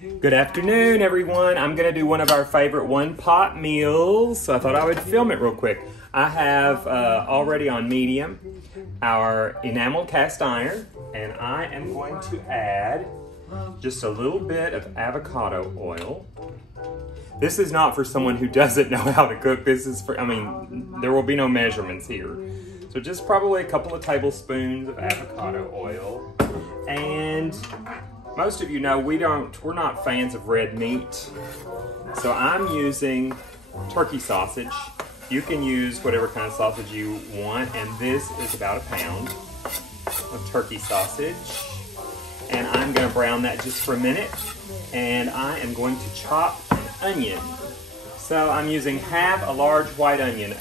Good afternoon, everyone. I'm going to do one of our favorite one-pot meals, so I thought I would film it real quick. I have already on medium our enamel cast iron, and I am going to add just a little bit of avocado oil. This is not for someone who doesn't know how to cook. This is for, there will be no measurements here. So just probably a couple of tablespoons of avocado oil. And most of you know we're not fans of red meat. So I'm using turkey sausage. You can use whatever kind of sausage you want, and this is about a pound of turkey sausage. And I'm gonna brown that just for a minute, and I am going to chop an onion. So I'm using half a large white onion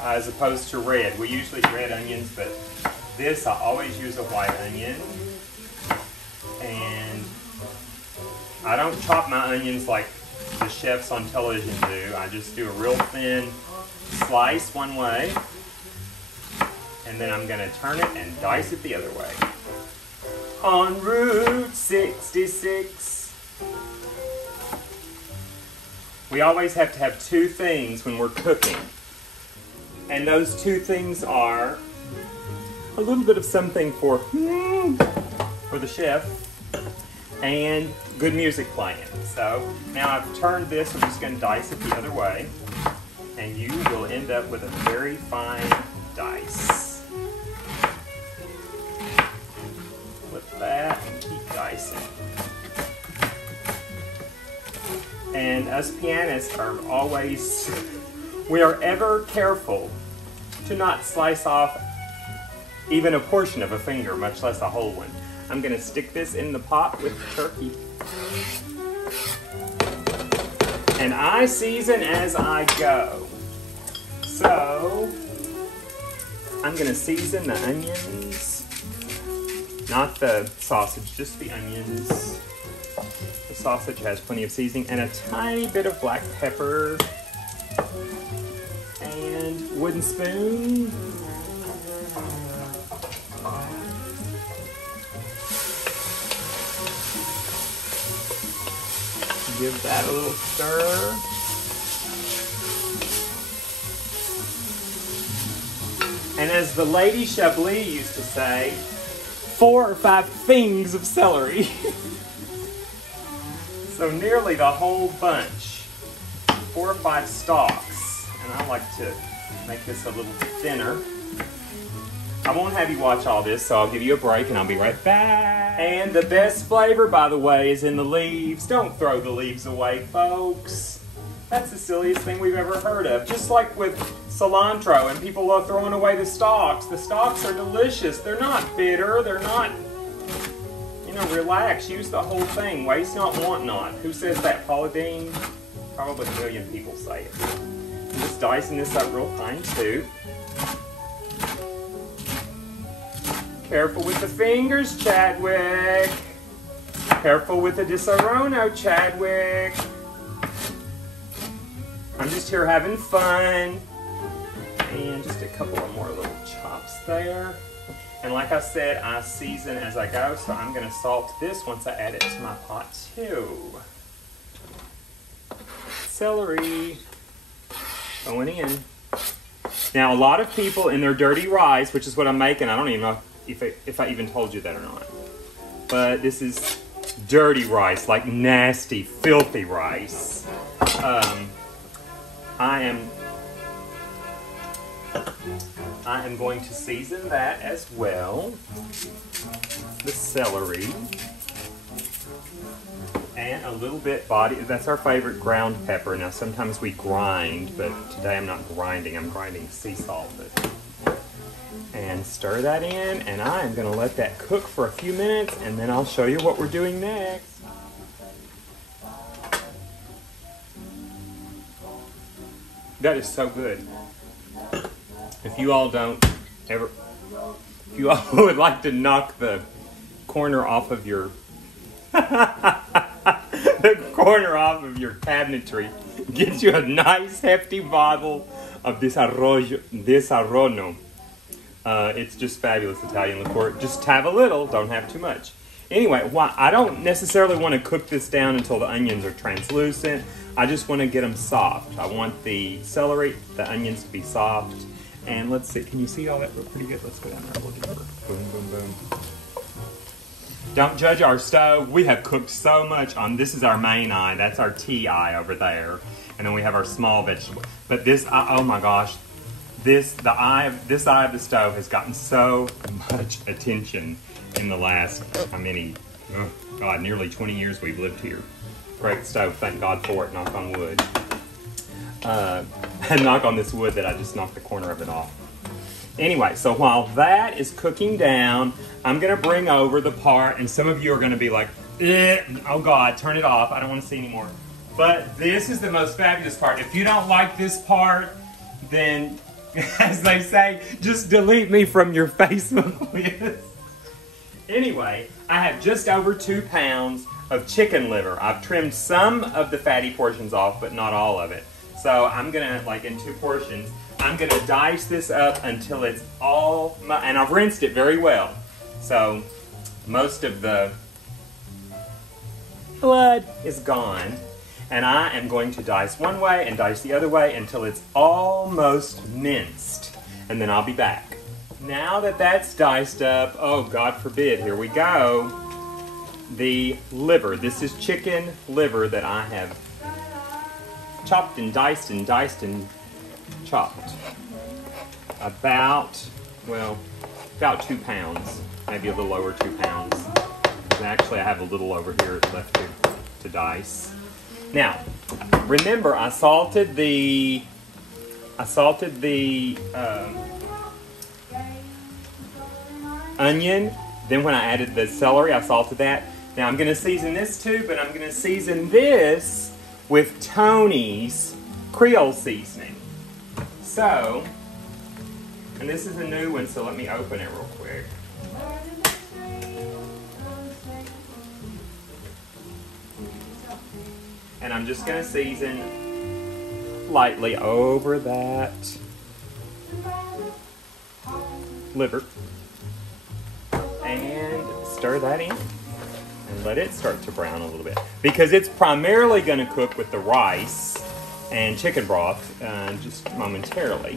as opposed to red. We usually use red onions, but this I always use a white onion. And I don't chop my onions like the chefs on television do. I just do a real thin slice one way, and then I'm gonna turn it and dice it the other way. On Route 66. We always have to have two things when we're cooking. And those two things are a little bit of something for the chef and good music playing. So now I've turned this, I'm just going to dice it the other way, and you will end up with a very fine dice. Flip that and keep dicing. And us pianists are always, we are ever careful to not slice off even a portion of a finger, much less a whole one. I'm gonna stick this in the pot with the turkey. And I season as I go. So, I'm gonna season the onions, not the sausage, just the onions. The sausage has plenty of seasoning, and a tiny bit of black pepper. And wooden spoon. Give that a little stir. And as the Lady Chablis used to say, 4 or 5 things of celery. So nearly the whole bunch. 4 or 5 stalks. And I like to make this a little thinner. I won't have you watch all this, so I'll give you a break and I'll be right back. And the best flavor, by the way, is in the leaves. Don't throw the leaves away, folks. That's the silliest thing we've ever heard of. Just like with cilantro and people are throwing away the stalks. The stalks are delicious. They're not bitter. They're not, relax. Use the whole thing. Waste not, want not. Who says that, Paula Deen? Probably a million people say it. I'm just dicing this up real fine, too. Careful with the fingers, Chadwick. Careful with the disaronno, Chadwick. I'm just here having fun. And just a couple of more little chops there. And like I said, I season as I go, so I'm going to salt this once I add it to my pot too. Celery going in. Now a lot of people in their dirty rice, which is what I'm making, I don't even know if I even told you that or not. But this is dirty rice, like nasty, filthy rice. I am going to season that as well. The celery. And a little bit that's our favorite ground pepper. Now sometimes we grind, but today I'm not grinding, I'm grinding sea salt. And stir that in, and I am gonna let that cook for a few minutes, and then I'll show you what we're doing next. That is so good. If you all would like to knock the corner off of your cabinetry, get you a nice hefty bottle of Disaronno. It's just fabulous Italian liqueur. Just have a little, don't have too much. Anyway, I don't necessarily want to cook this down until the onions are translucent. I just want to get them soft. I want the celery, the onions to be soft. And let's see, can you see all that real pretty good? Let's go down there a little deeper. Boom, boom, boom. Don't judge our stove. We have cooked so much on, this is our main eye. That's our tea eye over there. And then we have our small vegetable. But this, oh my gosh, this eye of the stove has gotten so much attention in the last, how many, oh God, nearly 20 years we've lived here. Great stove, thank God for it, knock on wood. And knock on this wood that I just knocked the corner of it off. Anyway, so while that is cooking down, I'm gonna bring over the part, and some of you are gonna be like, oh God, turn it off, I don't wanna see anymore. But this is the most fabulous part. If you don't like this part, then, as they say, just delete me from your Facebook list. Anyway, I have just over 2 pounds of chicken liver. I've trimmed some of the fatty portions off, but not all of it. So I'm gonna, like in 2 portions, I'm gonna dice this up until it's all, and I've rinsed it very well. So most of the blood is gone. And I am going to dice one way and dice the other way until it's almost minced. And then I'll be back. Now that that's diced up, oh God forbid, here we go. The liver. This is chicken liver that I have chopped and diced and diced and chopped. About 2 pounds. Maybe a little over 2 pounds. And actually I have a little over here left to dice. Now, remember I salted the onion. Then when I added the celery, I salted that. Now I'm going to season this too, but I'm going to season this with Tony's Creole seasoning. So, and this is a new one, so let me open it real quick. And I'm just going to season lightly over that liver. And stir that in. And let it start to brown a little bit. Because it's primarily going to cook with the rice and chicken broth just momentarily.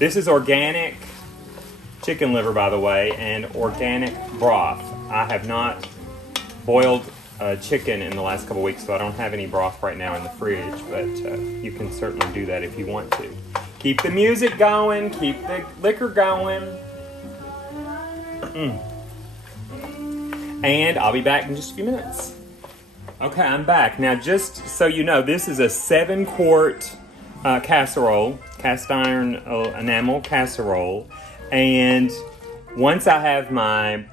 This is organic chicken liver, by the way, and organic broth. I have not boiled chicken in the last couple weeks, so I don't have any broth right now in the fridge, but you can certainly do that if you want to. Keep the music going, keep the liquor going. And I'll be back in just a few minutes. Okay, I'm back. Now, just so you know, this is a 7-quart casserole, cast iron enamel casserole. And once I have my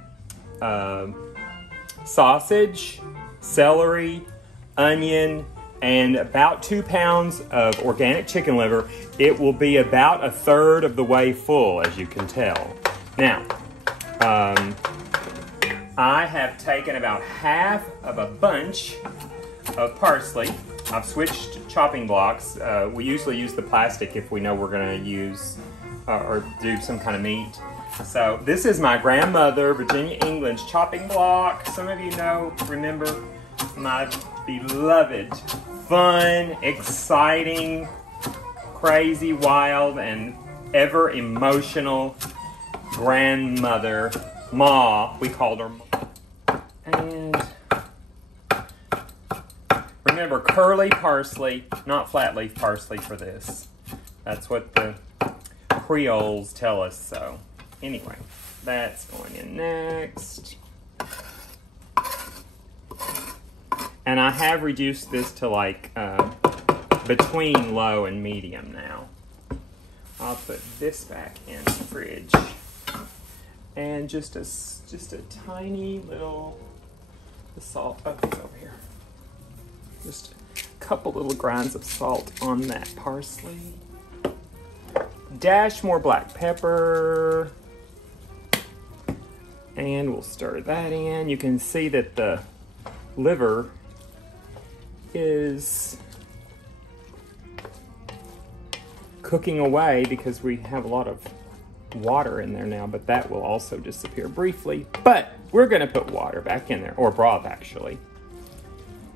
sausage, celery, onion, and about 2 pounds of organic chicken liver, it will be about 1/3 of the way full, as you can tell. Now, I have taken about half of a bunch of parsley. I've switched chopping blocks. We usually use the plastic if we know we're going to use or do some kind of meat. So this is my grandmother, Virginia England's chopping block. Some of you remember my beloved, fun, exciting, crazy, wild, and ever emotional grandmother, Ma. We called her Ma. And remember, curly parsley, not flat leaf parsley for this. That's what the Creoles tell us so. Anyway, that's going in next. And I have reduced this to like between low and medium now. I'll put this back in the fridge. And just a tiny little salt. Oh, it's over here. Just a couple little grinds of salt on that parsley. Dash more black pepper. And we'll stir that in. You can see that the liver is cooking away because we have a lot of water in there now, but that will also disappear briefly. But we're gonna put water back in there, or broth actually.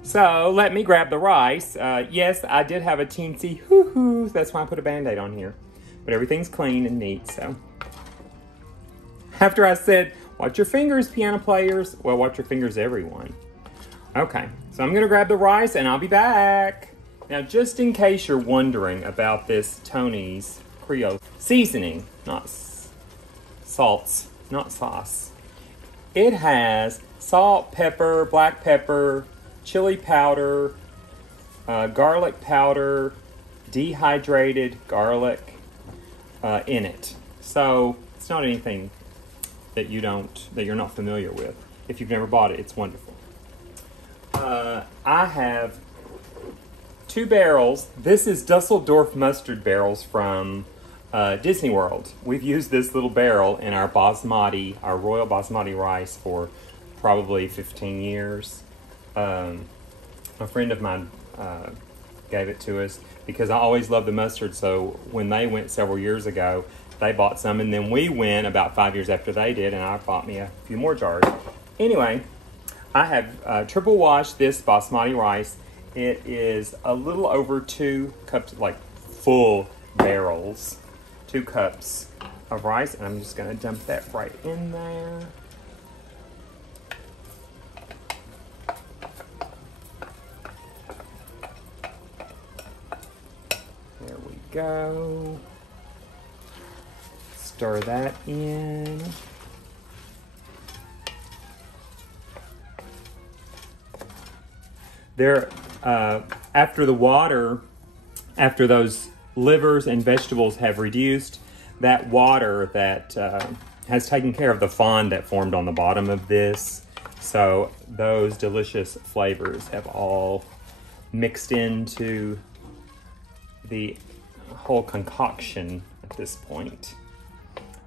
So let me grab the rice. Yes, I did have a teensy hoo-hoo. That's why I put a Band-Aid on here. But everything's clean and neat, so. After I said, watch your fingers, piano players. Well, watch your fingers, everyone. Okay, so I'm gonna grab the rice and I'll be back. Now, just in case you're wondering about this Tony's Creole seasoning, not salts, not sauce. It has salt, pepper, black pepper, chili powder, garlic powder, dehydrated garlic in it. So it's not anything that you're not familiar with. If you've never bought it, it's wonderful. I have 2 barrels. This is Dusseldorf mustard barrels from Disney World. We've used this little barrel in our basmati, our royal basmati rice for probably 15 years. A friend of mine gave it to us because I always loved the mustard. So when they went several years ago, they bought some, and then we went about 5 years after they did, and I bought me a few more jars. Anyway, I have triple washed this basmati rice. It is a little over 2 cups, like full barrels, 2 cups of rice, and I'm just gonna dump that right in there. There we go. Stir that in. There, after the water, after those livers and vegetables have reduced, that water that has taken care of the fond that formed on the bottom of this. So those delicious flavors have all mixed into the whole concoction at this point.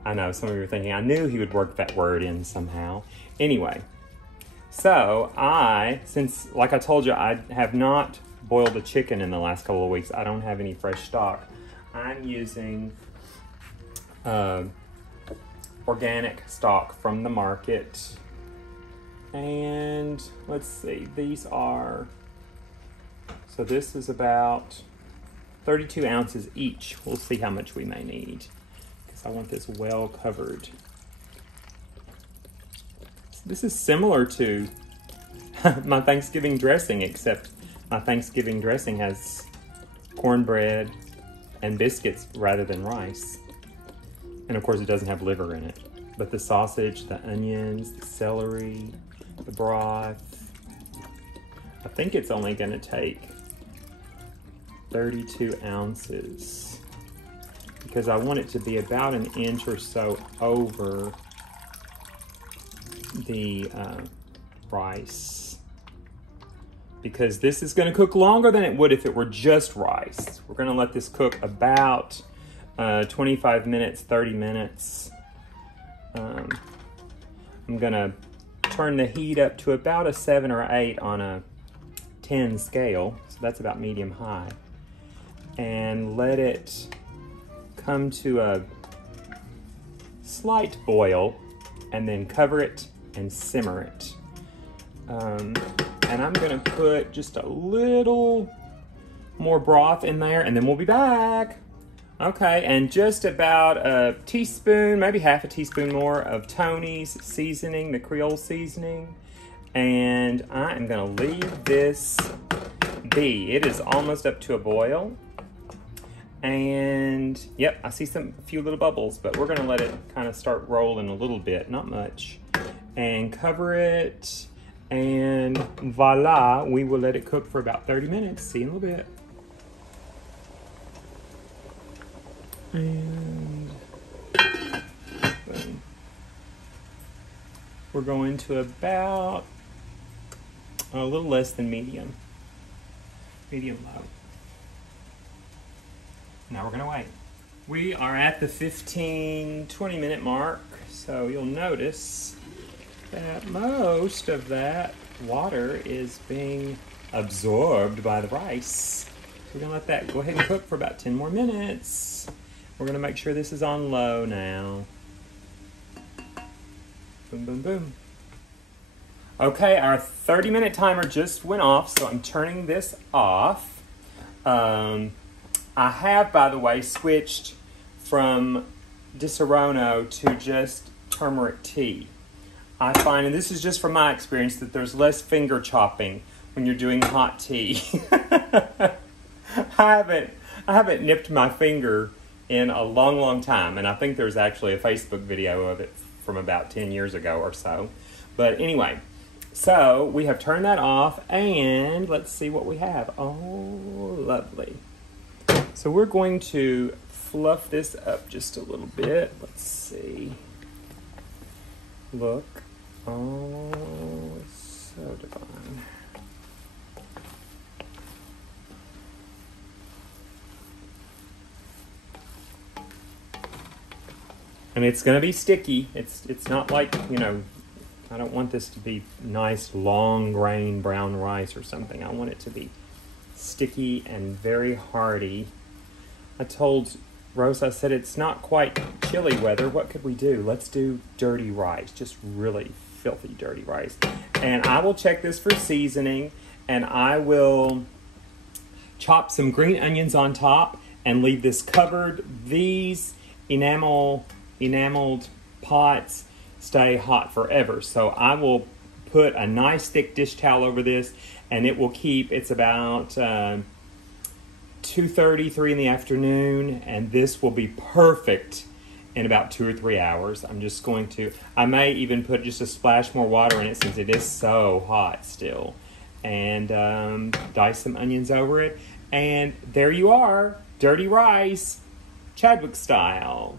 I know some of you are thinking, I knew he would work that word in somehow. Anyway, so since, like I told you, I have not boiled the chicken in the last couple of weeks. I don't have any fresh stock. I'm using organic stock from the market. And let's see, these are, so this is about 32 ounces each. We'll see how much we may need, because I want this well covered. This is similar to my Thanksgiving dressing, except my Thanksgiving dressing has cornbread and biscuits rather than rice. And of course it doesn't have liver in it. But the sausage, the onions, the celery, the broth, I think it's only gonna take 32 ounces because I want it to be about an inch or so over the rice, because this is going to cook longer than it would if it were just rice. We're going to let this cook about 25 minutes, 30 minutes. I'm going to turn the heat up to about a 7 or 8 on a 10 scale, so that's about medium high, and let it come to a slight boil, and then cover it and simmer it. And I'm gonna put just a little more broth in there, and then we'll be back. Okay, and just about a teaspoon, maybe half a teaspoon more of Tony's seasoning, the Creole seasoning. And I am gonna leave this be. It is almost up to a boil. And yep, I see a few little bubbles, but we're gonna let it kind of start rolling a little bit, not much. And cover it, and voila, we will let it cook for about 30 minutes. See you in a little bit. And boom. We're going to about a little less than medium low. Now we're gonna wait. We are at the 15-20 minute mark, so you'll notice that most of that water is being absorbed by the rice. So we're gonna let that go ahead and cook for about 10 more minutes. We're gonna make sure this is on low now. Boom, boom, boom. Okay, our 30-minute timer just went off, so I'm turning this off. I have, by the way, switched from Disaronno to just turmeric tea. I find, and this is just from my experience, that there's less finger chopping when you're doing hot tea. I haven't nipped my finger in a long, long time, and I think there's actually a Facebook video of it from about 10 years ago or so. But anyway, so we have turned that off, and let's see what we have. Oh, lovely. So we're going to fluff this up just a little bit. Let's see. Look. Oh, it's so divine. And it's going to be sticky. It's not like, you know, I don't want this to be nice, long grain brown rice or something. I want it to be sticky and very hearty. I told Rose, I said, it's not quite chilly weather. What could we do? Let's do dirty rice, just really filthy dirty rice. And I will check this for seasoning, and I will chop some green onions on top and leave this covered. These enameled pots stay hot forever. So I will put a nice thick dish towel over this, and it will keep, it's about 2:30, 3 in the afternoon, and this will be perfect in about 2 or 3 hours. I'm just going to, I may even put just a splash more water in it since it is so hot still, and dice some onions over it, and there you are, dirty rice, Chadwick style.